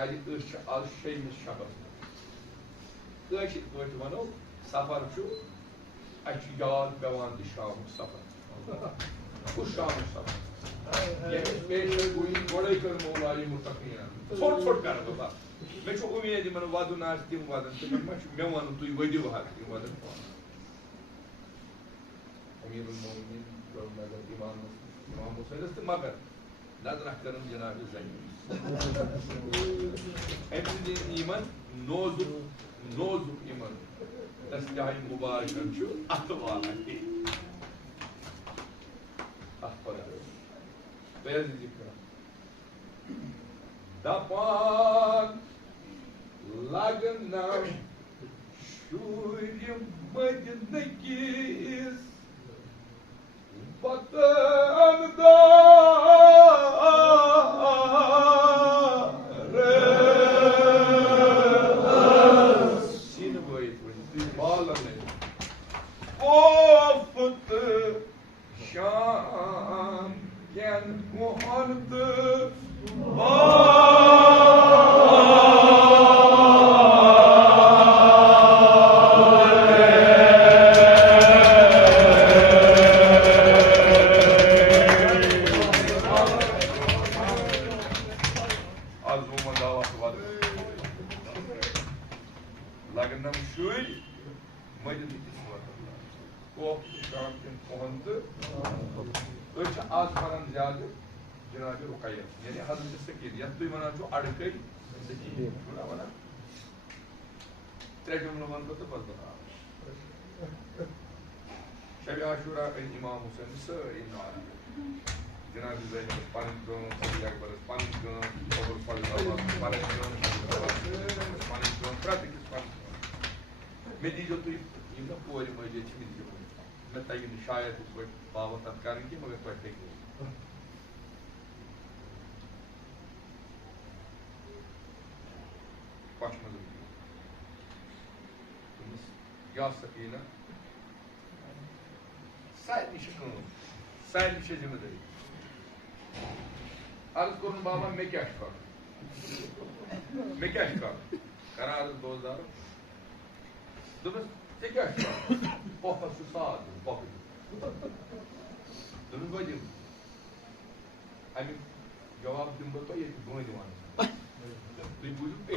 आज शेमिस शबस कशिर पे वनो सफर याद पेवान शाम सफर उस शाम सफर गोड़े कर मौलाई मुतकीन छोट छोट कर बस मे उम्मीद इन वदन तम वदन मे वन तुम वदिव तम वदन अमीरुल मोमिनीन इमाम हुसैन तो मगर नजर कर जनाब ईमन नोजुक ईमन दस्ताह मुबारक अतवाला दपान लगना शूर मदीना किस इमाम हुसैन सारी नारी जनाब पन अकबर पन मे दीजो तुम ना कोर मजिद मे तगि शायद पावत तथ कर मगर पे पश या सकीना सारी जिम्मेदारी अर्ज कर बाबा मे क्या कर अर्ज दोजदार दोपस क्या पोफस साद पोफ दोपस बह दिम अमिक जवाब दिम बह तुम बंद वन तुम बूझू पे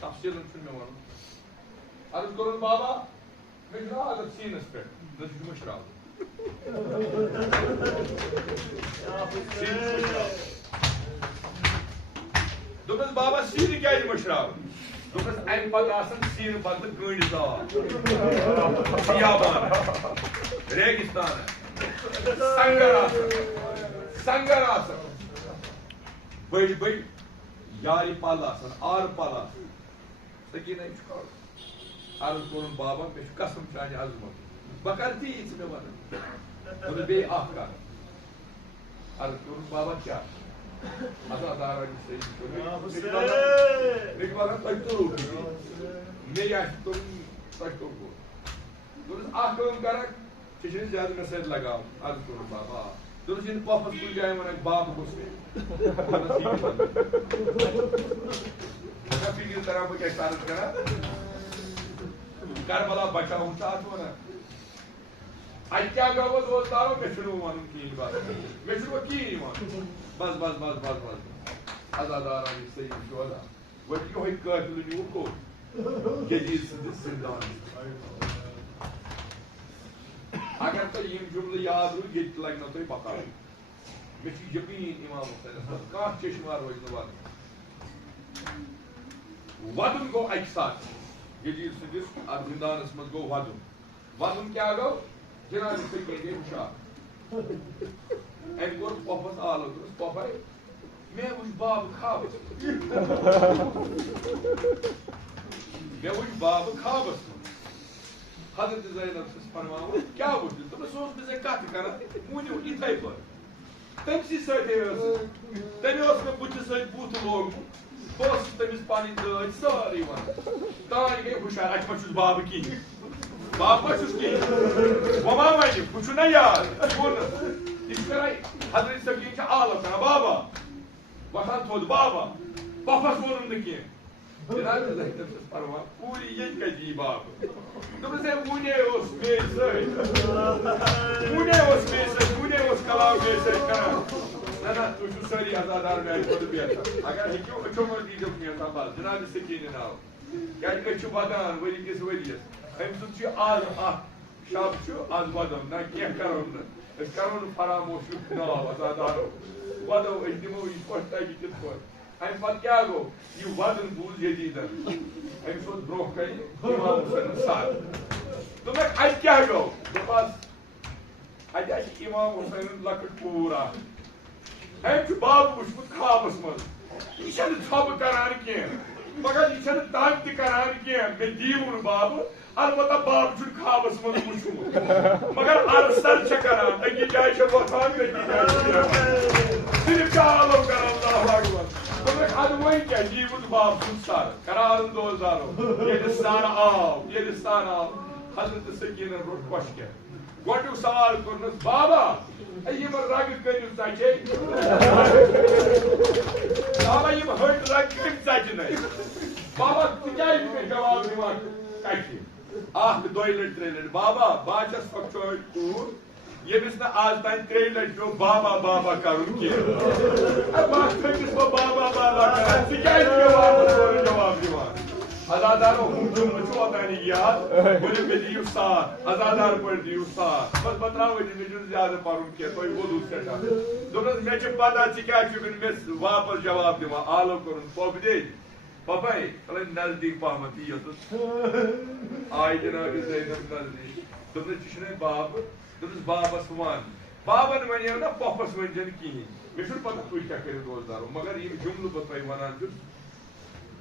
तफसील मे वन अर्ज कर बाबा मे आदत सीनस पे मशराव दोपस बाबा सीन क्या मशराव दोपस अम पे सीन बदल कंड सियाबान रेगिस्तान संगर बड़ बड़ यार पल आर पल सकीन अर्ज कोर बाबा मे कसम चाने अजमत बह कर तीस मे वन बे अर्ज कोर बाबा क्या अदादार मे कर ज्यादा मे सत लगाव अर्ज कोर बाबा दोपस पोफस कुछ जाए वन बाप गोस फिक्र तरह बह क्या अर्ज कर करबला बचाव अत वन क्या गो दोस्तारो मे वन कहीं बात मे कहीं बस बस बस बस बस अजादार सही शोदा वो ये कातिल न्यू को जदीद जिंदान अगर तो ये जुमले याद रू ये लगना तो बका मे यकीन इमाम हुसैन कह चश्मार रोज वदन गो अक साथ जदीद सदिस जिंदानस मज गो वदन क्या गो जनाब से गए हुशार कोर पोफस आलो पोफे मे वुच बाब खाबस खाबस हजरत ज़ैनब फरमाव क्या वुच सो मे कत कर मूनिव इथे पे तमसी तमें मे बुथ सत बुथ लोगमुत बस तमिस पन दाज सारी वन तान गई हुशार अत बाब कहीं बाप कहीं वो मा वन बह ना याद हजरत सकीन आलो कर बाबा वहां थोद बाबा Papas वोनुन न कह जनाब Zainab छस फरमान पूरी ये कजी बाप दोपस है मुने उस में से मुने उस कलाम में से करा ना तू जो सारी आजादार में को बेटा अगर हेक्यो अचो मन दी जब में संभाल जनाब सकीन नाव क्या अचो बदान वरी किस वरी हम सुच आज शाब छु आज बदम ना क्या करो न इस करो फरामोश नाव आजादार वदो इदमो इस पट्टा की कित को हम पत क्या गो ये वदन बूल जदीदन हम सो ब्रो कई इमाम हुसैन साथ तो मैं आज क्या गो तो पास आज इमाम हुसैन लकट पूरा हम बाब वुचमुत खाबस मज यह थब करान कह मगर यह तंग तरान कह मे दीवन बाब अलबत्ता बाब खाबस मज वुचमुत मगर अरसर करान अकि जाय वोथान सिर्फ आलो कर अल्लाह अकबर मगर अद वही क्या दीवन बाब सर करार दोजारो ये सान आव हजरत सकीन रोट कोश कह गोटू सवाल करनस बाबा ये रग करू चे बाबा ये हट रग कम चे न बाबा क्या जवाब दिवान कटे अख दो लट त्रे लट बाबा बाचस पक्षो कूर यमिस न आज तान त्रे लट पो बाबा बाबा करुन के बाकिस बाबा बाबा कर जवाब दिवान आजादारो हुजूम छु अतानी याद बोले में दियो साथ आजादार पर दियो साथ बस बतराव में जो ज्यादा पारुन के कोई वो दूसरा था दोनों में च पता छि क्या छु में वापस जवाब देवा आलो करुन पब दे पापाई अले नजदीक पामती यो तो आई जनाब ज़ैनब नजदीक दोनों छिने बाप दोनों बाबस वन बाबन वने ना पपस वंजन की मे छु पता तू क्या करे रोजदार मगर ये जुमलो बतई वनान छु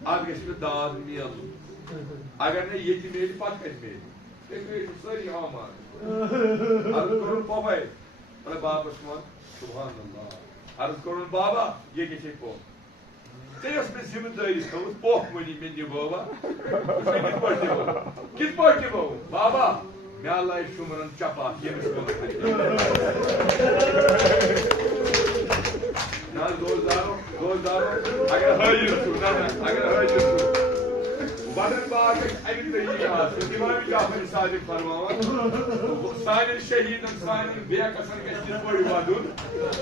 आज गो दाद मेल अगर ने ये मेल पत मेल सारी आमान अर्ज कर पपाई बाबस मन सुभान अल्लाह अर्ज कर बाबा ये क्या पो तेस मे जिम्मेदारी थो पोख मनी मे दि बाबा कित पे दिवो बाबा मे लाई शुमरन चपा यमिस दोजारो अगर हाजिर वदन बाग इमाम जाफर सादिक फरमावन सान शहीदन सान बेकसन वदन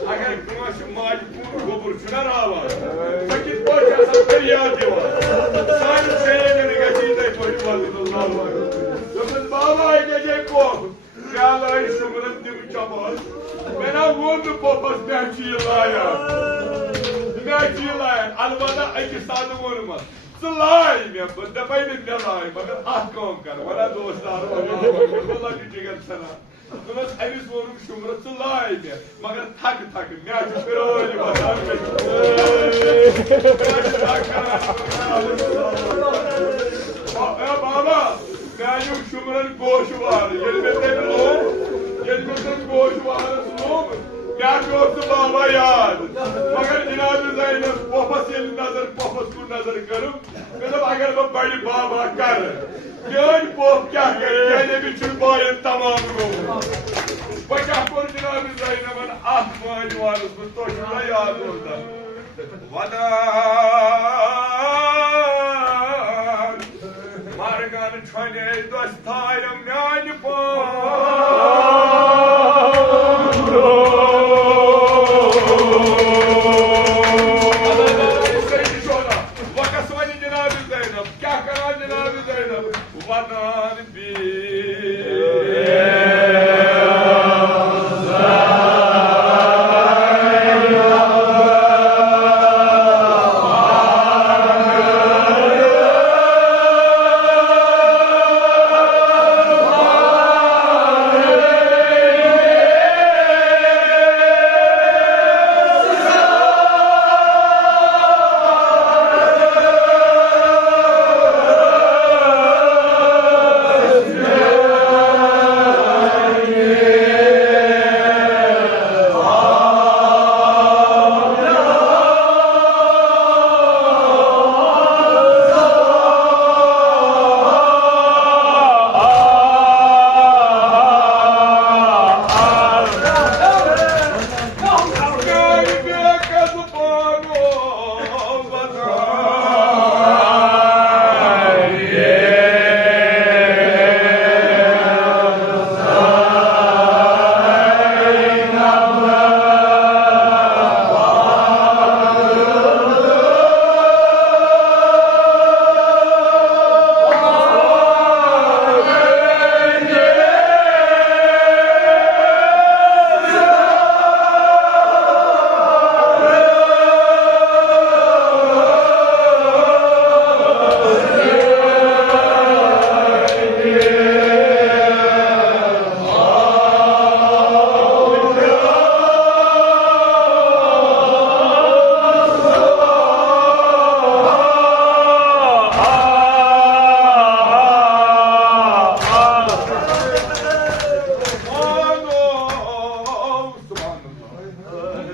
अगर कस माज गोबर रावान सह कित फरियाद दिवान सान शहीदन वदन बाबा ये पोख क्या लाई शुमरन दिम चपास मे ना वो पोपस मे लाया अलबत्ता अकिस साल वोनम लाई मे दपाई मे लाई मगर कम कर वना दोस्तार लकट जिगर सना दोस अमिस वोनुम शुमर लाई मे मगर थक मे बाबा मे शुमरन गोशवार गोशवारस लोग क्या बाबा याद मगर जनाब ज़ैनब पपस नजर पपस को नजर करूं अगर मैं बड़ी बाबा कर मेन पोप क्या करे बायन तमाम गो बचा कोर जनाब ज़ैनबन अख मान वालस तो याद होता वदान मारगान छने दोस्तायम न्यान पा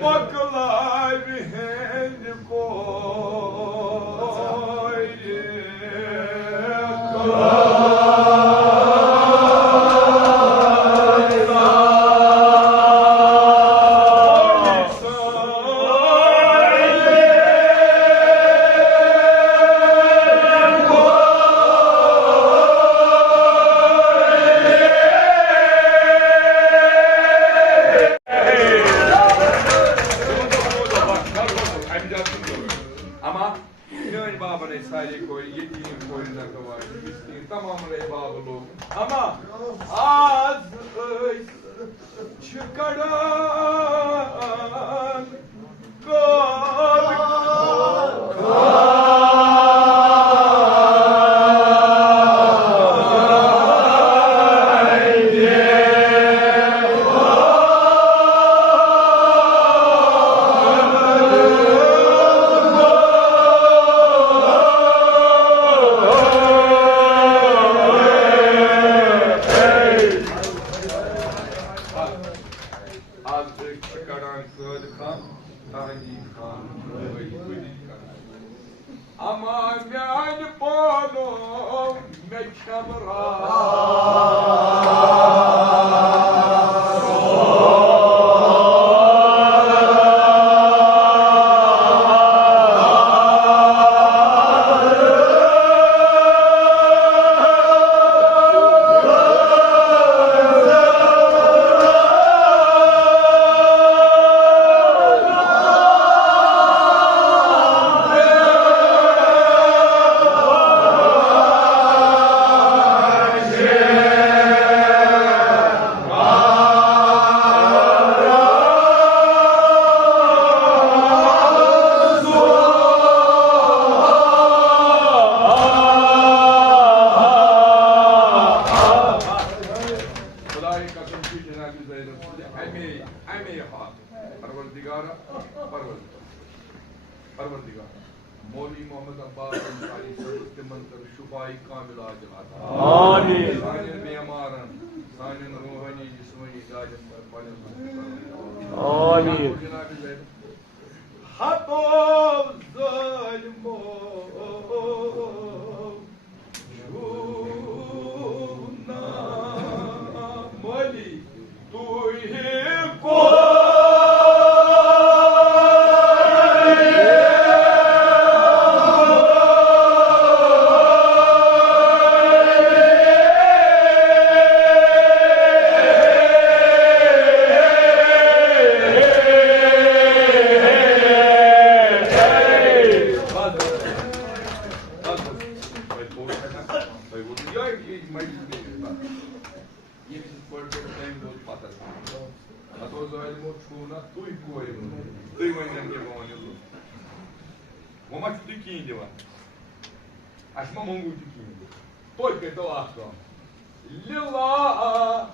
Moklar hendi ama inanın babana sadece koy, yediğin koyuna koy, miskin tamamını babı olsun. Ama az çıkaran ama yani bana mekamra मौली मोहम्मद अब्बास अंसारी सदुत मंतर शुफाई कामिल आजल अता आमीन सानिन बेमारन सानिन रूहानी जिस्मानी जाजन पर पालन आमीन हतो ज़ालिमो शुना मौली तू ही को Vamos de tiquinho, mano. Acho uma mão de tiquinho. Foi que eu tô lá, só. Lila.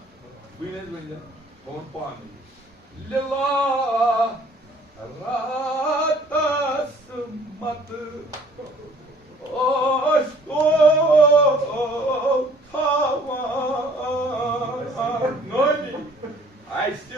Beleza. Vamos para mim. Lila. Ratas mata. Estou tava. Noni. Ai, se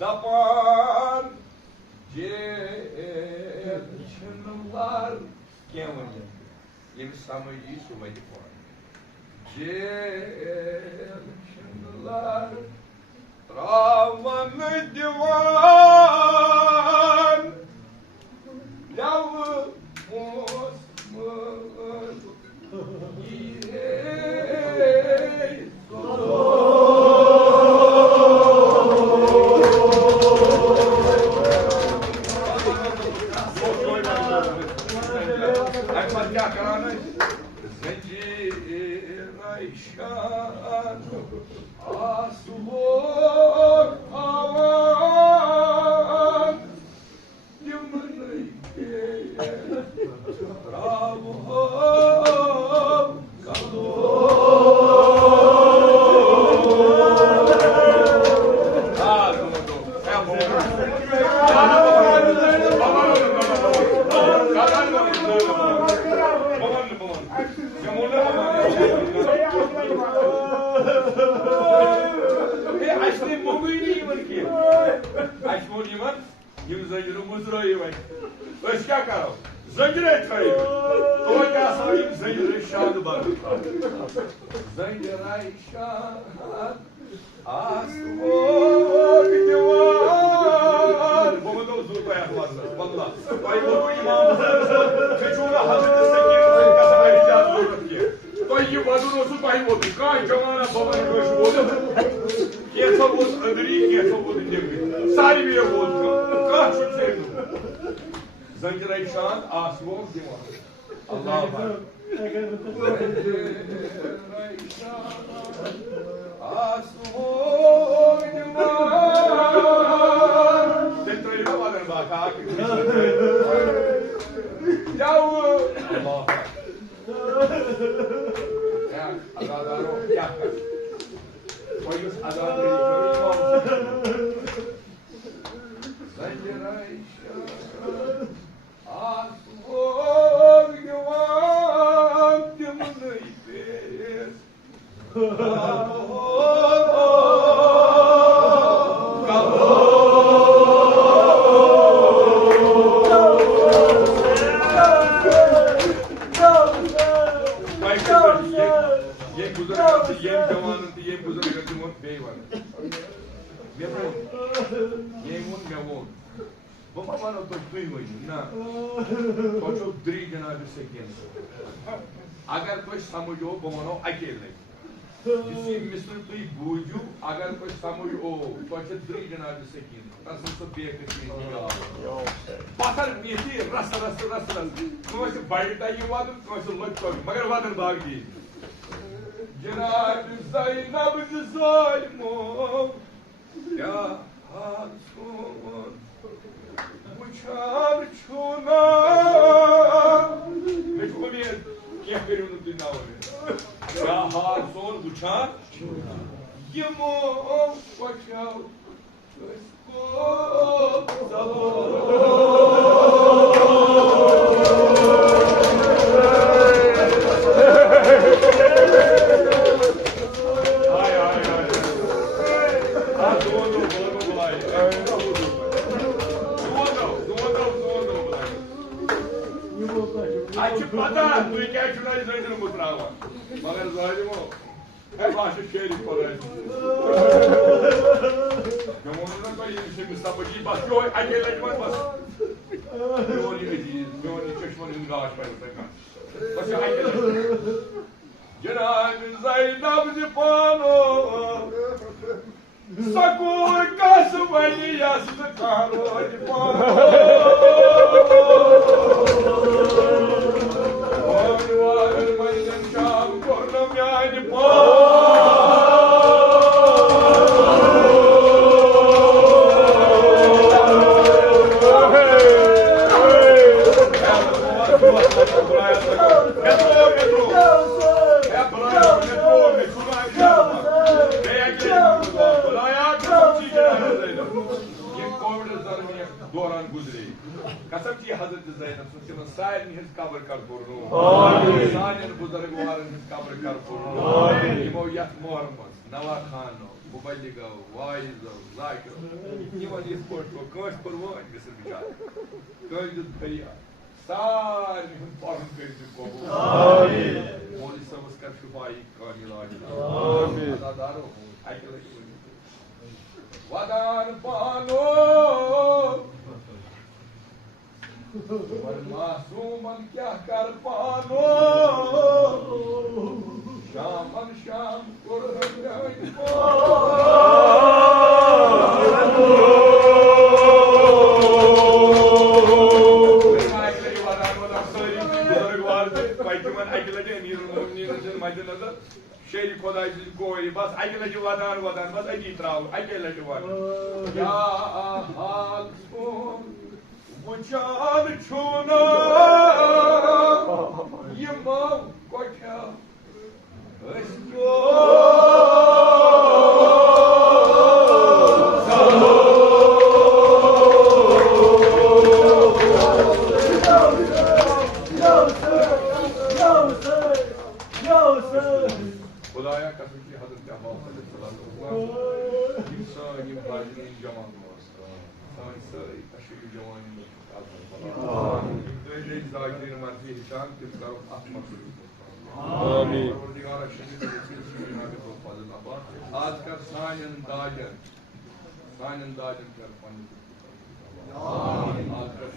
Dapar Çınlar Kemanya Yeni samayı sumayı var Çınlar Travanı divan अगर कोई समझो बोनो अकेले जिसी मिसल तुई बूझू अगर कोई समझो तो द्री जनाब सकीन तस सो बेकती पथर नीति रस रस रस रस कोस बाइटा ये वाद कोस लग मगर वादन बाग दी जनाब ज़ैनब ज़ालिमो या हाल सोन मुछार छुना क्या करूँ तुझे ना होने क्या हाल सोन बुझा ये मोह पचाओ मगर ज़ालिमो है बात शेरी पर है जमोना का ये से मुस्तफी बस जो अकेले मत बस जोनी में जोनी चश्मा निगाह पर का बस अकेले जनाब ज़ैनब ज़पानो सकुर कसबली यस्कारो ज़पानो कबर कर पुरनो सानिन बुजुर्गवारन हिंद कबर कर पुरनो यमो यत मोहम्मद नवा खानो मुबल्लिगो वाइजो जाकिर यमन इस पोट को कस परवान गसर बिचार कज भैया सारी हम पावन कर को आमीन मोली सबस कर शुफाई कानी लाज आमीन दादारो अकेले वदान पानो मासूमन क्या कर पानो शामन शाम मद्देनजर शेर खुदा गोई बस अकि लटि वदान वदान बस अति त्राव अकि लटि वदान क्या हाल वुचान छुना यमो कोठा खुदाया कसम की हजरत अब्बास यम हाजिरीन जमा सान सारी अशरी जवानी जाकिरीन मर्जी हिशान तिम करो आमीन आज कर सानन दाजन कर आज कर